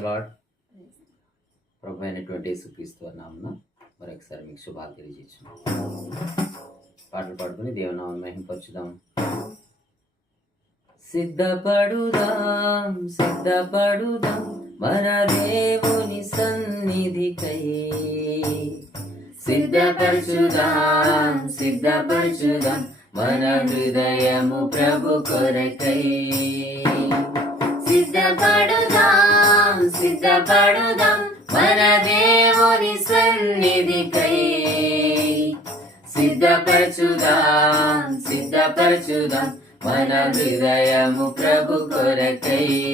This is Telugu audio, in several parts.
లార్డ్. ప్రభు అయినటువంటి యేసుక్రీస్తు నామమున మరొకసారి మీకు శుభాలు తెలియజేస్తున్నాం. పాటలు పాడుకుని దేవునామమును మహిమపరచుదాం. సిద్ధపడుదాం సిద్ధపడుదాం మన దేవుని సన్నిధికై. సిద్ధపరచుదాం సిద్ధపరచుదాం మన హృదయము ప్రభు కొరకై. సిద్ధపడుదాం సిద్ధపడుదాం మన దేవుని సన్నిధికై. సిద్ధపరచుదాం సిద్ధపరచుదాం మన హృదయము ప్రభు కొరకై.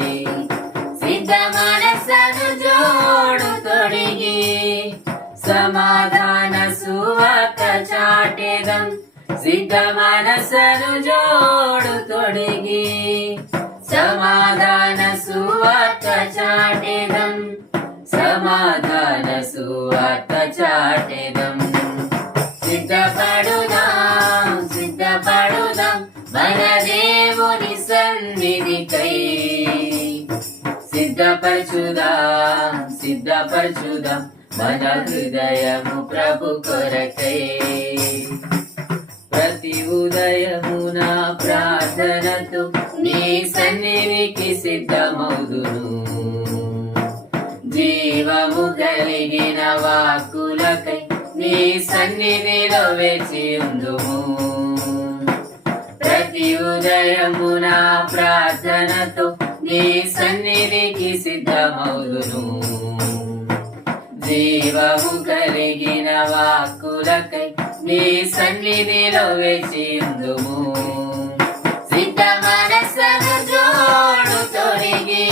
సిద్ధ మనసను జోడు తొడిగి సమాధాన సువార్త చాటెదం. సిద్ధ మనసను జోడు తొడిగి సమాధాన సువార్త చాటెదం. సమాధాన సువార్త చాటెదం. సిద్ధపడుదాం సిద్ధపడుదాం మన దేవుని సన్నిధికై. సిద్ధపరచుదాం సిద్ధపరచుదాం మన హృదయము ప్రభు కొరకై. ప్రతి ఉదయమున ప్రార్థనతో నీ సన్నిధికి సిద్ధమౌదును. జీవము కలిగిన వాక్కులకై నీ సన్నిధిలో వేచి ఉందుము. ప్రతి ఉదయమున ప్రార్థనతో నీ సన్నిధికి సిద్ధమౌదును. జీవము కలిగిన వాక్కులకై నీ సన్నిధిలో వేచి ఉందుము. సిద్ధ మనసను జోడు తొడిగి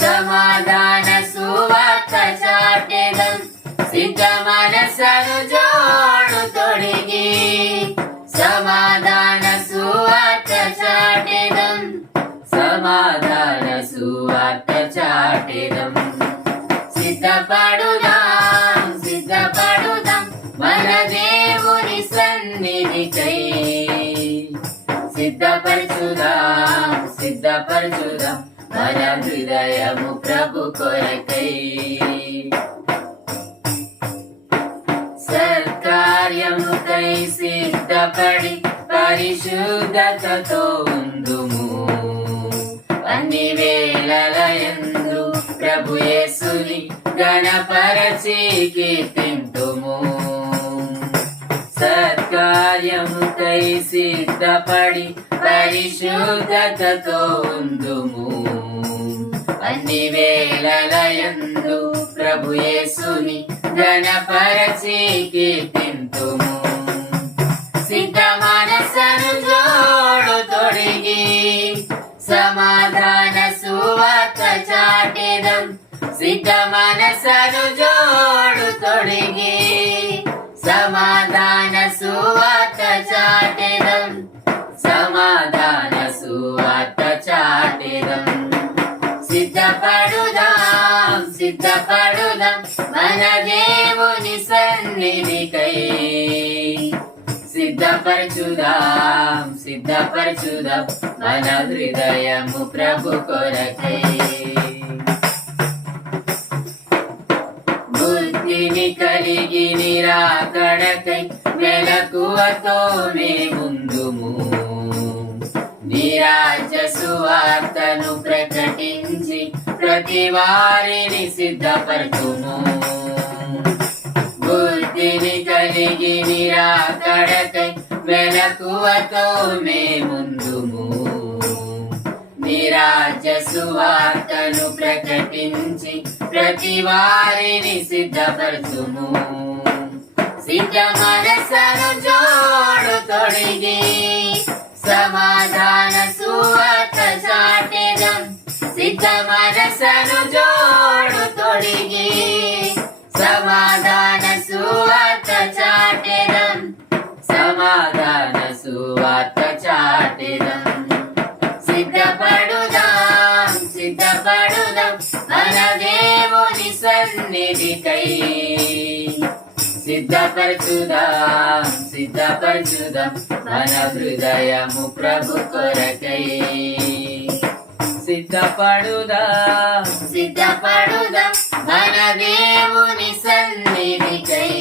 సమాధాన సువార్త చాటెదం. సిద్ధ మనసను జోడు తొడిగి సమాధాన సువార్త చాటెదం. సమాధాన సువార్త చాటెదం. సిద్ధపడుదాం సిద్ధపడుదాం మన దేవుని సన్నిధికై. సిద్ధపరచుదాం సిద్ధపరచుదాం మన హృదయము ప్రభు కొరకై. సత్కార్యముకై సిద్ధపడి పరిశుద్ధతతో ఉందుము. అన్ని వేళలయందు ప్రభు యేసుని గణపరచి కీర్తింతుము. సత్కార్యముకై సిద్ధపడి పరిశుద్ధతతో ఉందుము. అన్ని వేళలయందు ప్రభు యేసుని గణపరచి కీర్తింతుము. సిద్ధ మనసను జోడు తొడిగి సమాధాన సువార్త చాటెదం. సిద్ధ మనసను జోడు తొడిగి సమాధాన సువార్త చాటెదం. సమాధాన సువార్త చాటెదం. సిద్ధపడుదాం సిద్ధపడుదాం మన దేవుని సన్నిధికై. సిద్ధపరచుదాం సిద్ధపరచుదాం మన హృదయము ప్రభు కొరకై. బుద్ధిని కలిగి నిరాకడకై మెలకువతో ముందుము. నిరాజ్య సువార్తను ప్రకటించి ప్రతి వారిని సిద్ధపరచుము. బుద్ధిని కలిగి నిరాకడకై మెలకువతో ముందుము. నిరాజ్య సువార్తను ప్రకటించి ప్రతి వారిని సిద్ధపరచుము. సిద్ధ మనసను జోడు తొడిగి సమాధాన సువార్త చాటెదం. సిద్ధ మనసను జోడు తొడిగి సమాధాన సువార్త చాటెదం. సమాధాన సువార్త చాటెదం. సిద్ధపడుదాం సిద్ధపడుదాం మన దేవుని సన్నిధికై. సిద్ధపరచుదాం సిద్ధపరచుదాం మన హృదయము ప్రభు కొరకై. సిద్ధపడుదాం సిద్ధపడుదాం మన దేవుని సన్నిధికై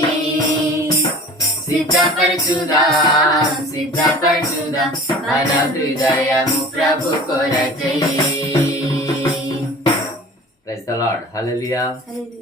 సిద్ధపరచుదాం సిద్ధపరచుదాం మన హృదయము ప్రభు కొరకై. Praise the lord. Hallelujah. Hallelujah.